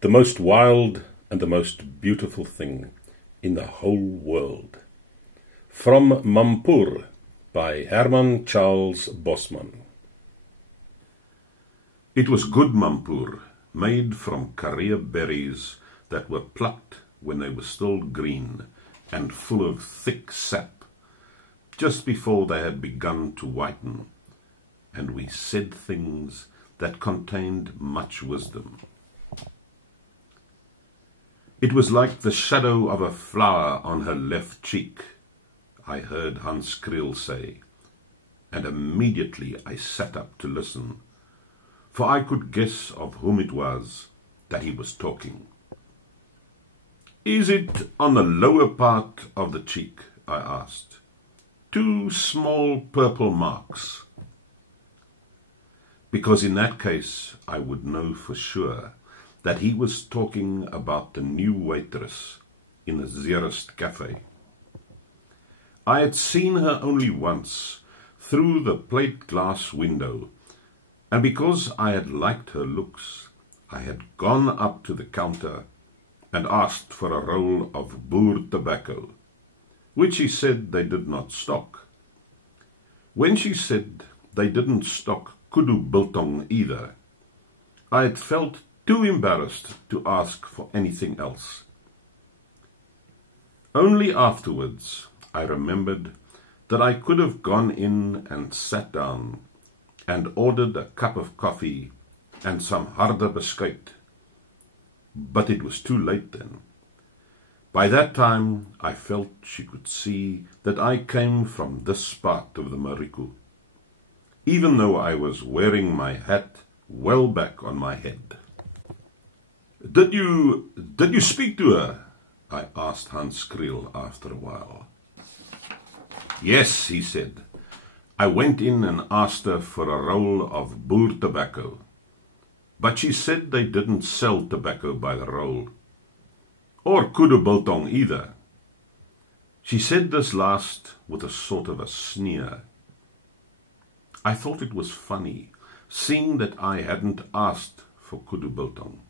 the most wild and the most beautiful thing in the whole world. From Mampoer by Herman Bosman. It was good Mampoer, made from career berries that were plucked when they were still green and full of thick sap, just before they had begun to whiten, and we said things that contained much wisdom. It was like the shadow of a flower on her left cheek, I heard Hans Kriel say, and immediately I sat up to listen, for I could guess of whom it was that he was talking. "Is it on the lower part of the cheek?" I asked. "Two small purple marks." Because in that case I would know for sure that he was talking about the new waitress in the Zeerust Cafe. I had seen her only once, through the plate glass window, and because I had liked her looks, I had gone up to the counter and asked for a roll of Boer tobacco, which she said they did not stock. When she said they didn't stock kudu biltong either, I had felt too embarrassed to ask for anything else. Only afterwards I remembered that I could have gone in and sat down and ordered a cup of coffee and some harde beskuit. But it was too late then. By that time I felt she could see that I came from this part of the Mariku, even though I was wearing my hat well back on my head. Did you speak to her?" I asked Hans Kriel after a while. "Yes," he said. "I went in and asked her for a roll of Boer tobacco, but she said they didn't sell tobacco by the roll, or kudu biltong either." She said this last with a sort of a sneer. I thought it was funny, seeing that I hadn't asked for kudu biltong.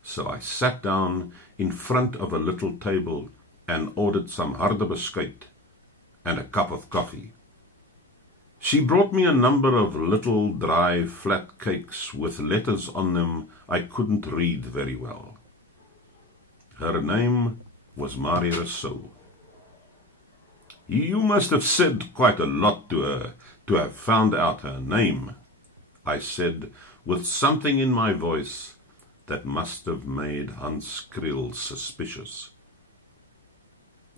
So I sat down in front of a little table and ordered some harde beskuit and a cup of coffee. She brought me a number of little dry flat cakes with letters on them I couldn't read very well. Her name was Marie Rousseau. "You must have said quite a lot to her to have found out her name," I said with something in my voice that must have made Hans Kriel suspicious.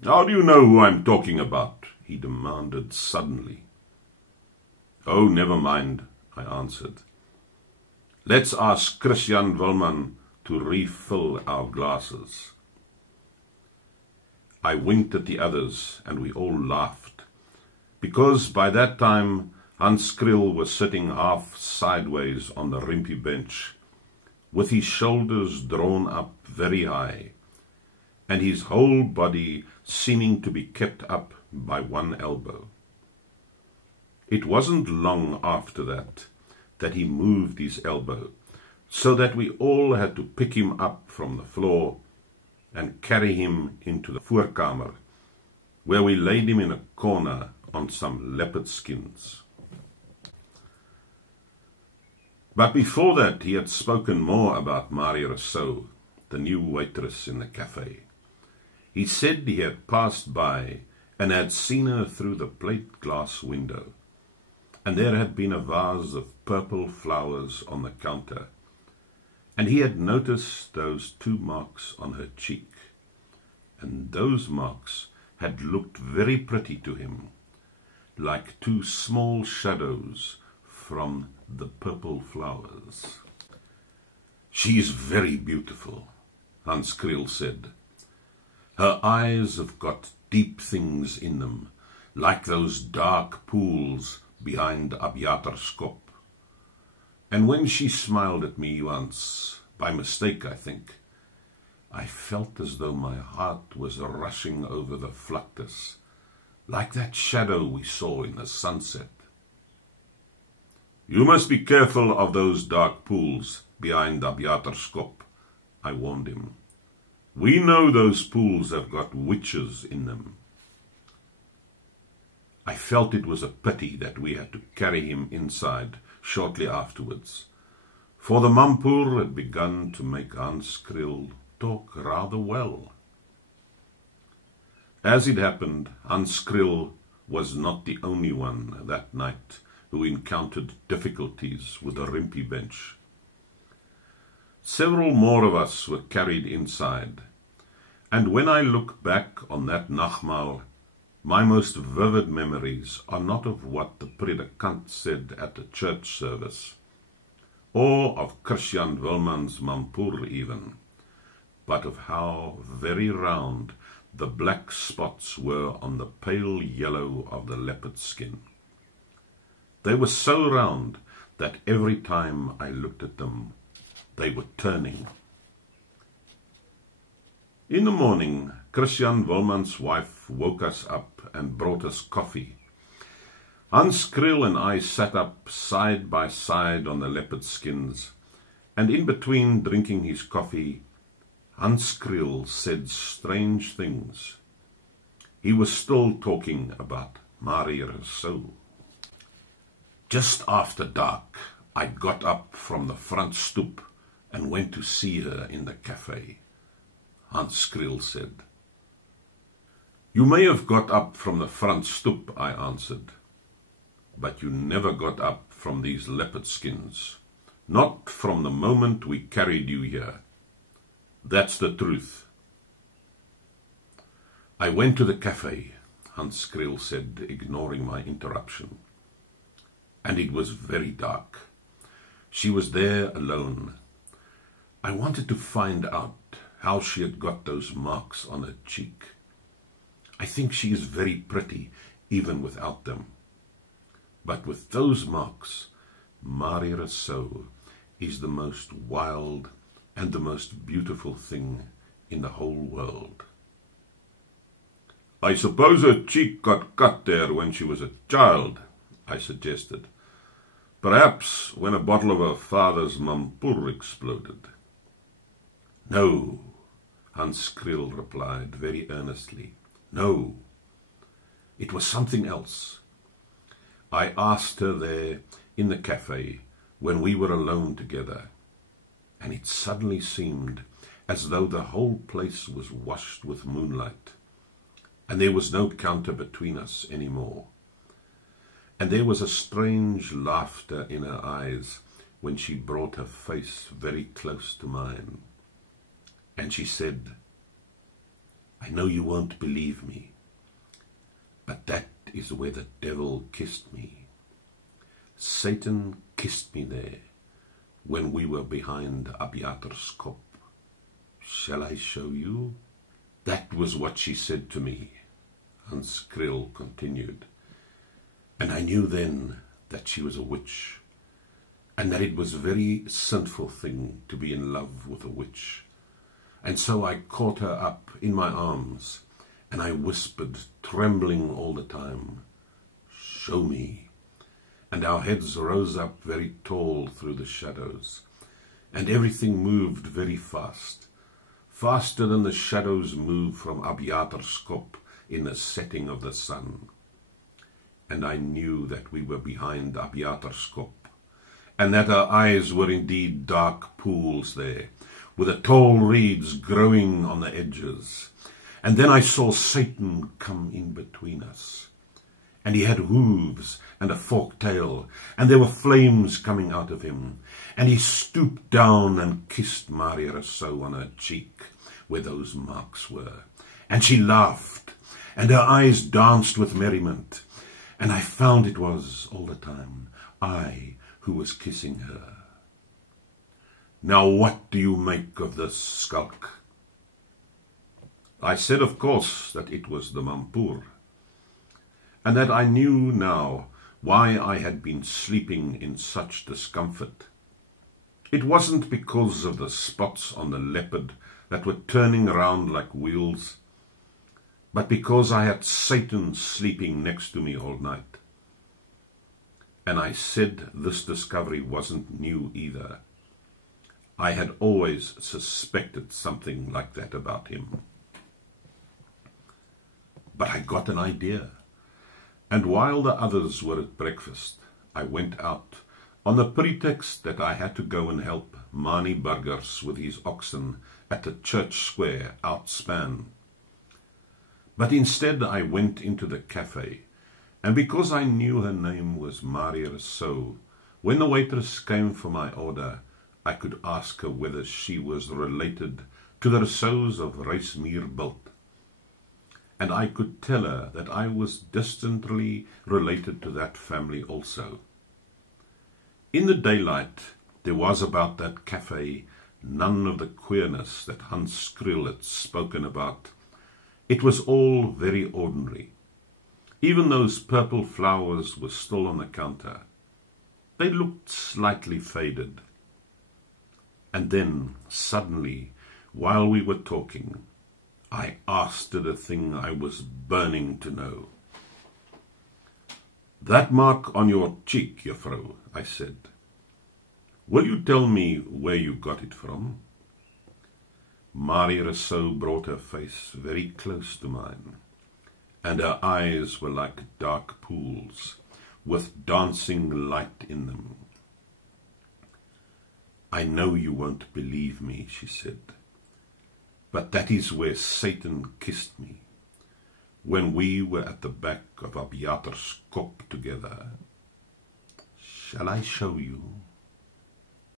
"How do you know who I'm talking about?" he demanded suddenly. "Oh, never mind," I answered. "Let's ask Christian Wilman to refill our glasses." I winked at the others, and we all laughed, because by that time Hans Kriel was sitting half sideways on the rimpie bench, with his shoulders drawn up very high, and his whole body seeming to be kept up by one elbow. It wasn't long after that he moved his elbow, so that we all had to pick him up from the floor and carry him into the voorkamer, where we laid him in a corner on some leopard skins. But before that he had spoken more about Marie Rousseau, the new waitress in the cafe. He said he had passed by and had seen her through the plate glass window, and there had been a vase of purple flowers on the counter, and he had noticed those 2 marks on her cheek, and those marks had looked very pretty to him, like 2 small shadows from the purple flowers. "She is very beautiful," Hans Kriel said. "Her eyes have got deep things in them, like those dark pools behind Abiater's kop. And when she smiled at me once, by mistake I think, I felt as though my heart was rushing over the vlaktes, like that shadow we saw in the sunset." "You must be careful of those dark pools behind Abiater's kop," I warned him. "We know those pools have got witches in them." I felt it was a pity that we had to carry him inside shortly afterwards, for the Mampoer had begun to make Hans Kriel talk rather well. As it happened, Hans Kriel was not the only one that night who encountered difficulties with the rimpie bench. Several more of us were carried inside, and when I look back on that nagmaal, my most vivid memories are not of what the predikant said at the church service, or of Christian Wilman's Mampoer even, but of how very round the black spots were on the pale yellow of the leopard skin. They were so round that every time I looked at them, they were turning. In the morning, Christian Wilman's wife woke us up and brought us coffee. Hans Kriel and I sat up side by side on the leopard skins, and in between drinking his coffee, Hans Kriel said strange things. He was still talking about Marie Rousseau. Just after dark, I got up from the front stoep and went to see her in the cafe. Hans Kriel said. "You may have got up from the front stoep," I answered, "but you never got up from these leopard skins. Not from the moment we carried you here. That's the truth." "I went to the cafe," Hans Kriel said, ignoring my interruption. "And it was very dark. She was there alone. I wanted to find out how she had got those marks on her cheek. I think she is very pretty, even without them. But with those marks, Marie Rousseau is the most wild and the most beautiful thing in the whole world." "I suppose her cheek got cut there when she was a child," I suggested. "Perhaps when a bottle of her father's Mampoer exploded." "No," Hans Kriel replied very earnestly. "No, it was something else. I asked her there in the cafe when we were alone together, and it suddenly seemed as though the whole place was washed with moonlight, and there was no counter between us any more. And there was a strange laughter in her eyes when she brought her face very close to mine. And she said, 'I know you won't believe me, but that is where the devil kissed me. Satan kissed me there when we were behind Abiatar's kop. Shall I show you?' That was what she said to me," Hans Kriel continued. "And I knew then that she was a witch, and that it was a very sinful thing to be in love with a witch. And so I caught her up in my arms, and I whispered, trembling all the time, 'Show me.' And our heads rose up very tall through the shadows, and everything moved very fast, faster than the shadows move from Abiatar's kop in the setting of the sun. And I knew that we were behind Abiatar's kop, and that our eyes were indeed dark pools there, with the tall reeds growing on the edges. And then I saw Satan come in between us, and he had hooves and a forked tail, and there were flames coming out of him, and he stooped down and kissed Marie Rousseau on her cheek, where those marks were, and she laughed, and her eyes danced with merriment, and I found it was, all the time, I who was kissing her. Now what do you make of this skulk?" I said, of course, that it was the Mampoer, and that I knew now why I had been sleeping in such discomfort. It wasn't because of the spots on the leopard that were turning around like wheels, but because I had Satan sleeping next to me all night. And I said this discovery wasn't new either. I had always suspected something like that about him. But I got an idea, and while the others were at breakfast, I went out on the pretext that I had to go and help Mani Burgers with his oxen at the church square outspan. But instead I went into the cafe, and because I knew her name was Marie Rousseau, when the waitress came for my order, I could ask her whether she was related to the Rousseaus of Ruismeerbilt, and I could tell her that I was distantly related to that family also. In the daylight, there was about that cafe none of the queerness that Hans Kriel had spoken about. It was all very ordinary. Even those purple flowers were still on the counter. They looked slightly faded. And then, suddenly, while we were talking, I asked her the thing I was burning to know. "That mark on your cheek, juffrou," I said. "Will you tell me where you got it from?" Marie Rousseau brought her face very close to mine, and her eyes were like dark pools, with dancing light in them. "I know you won't believe me," she said, "but that is where Satan kissed me, when we were at the back of Abiatar's kop together. Shall I show you?"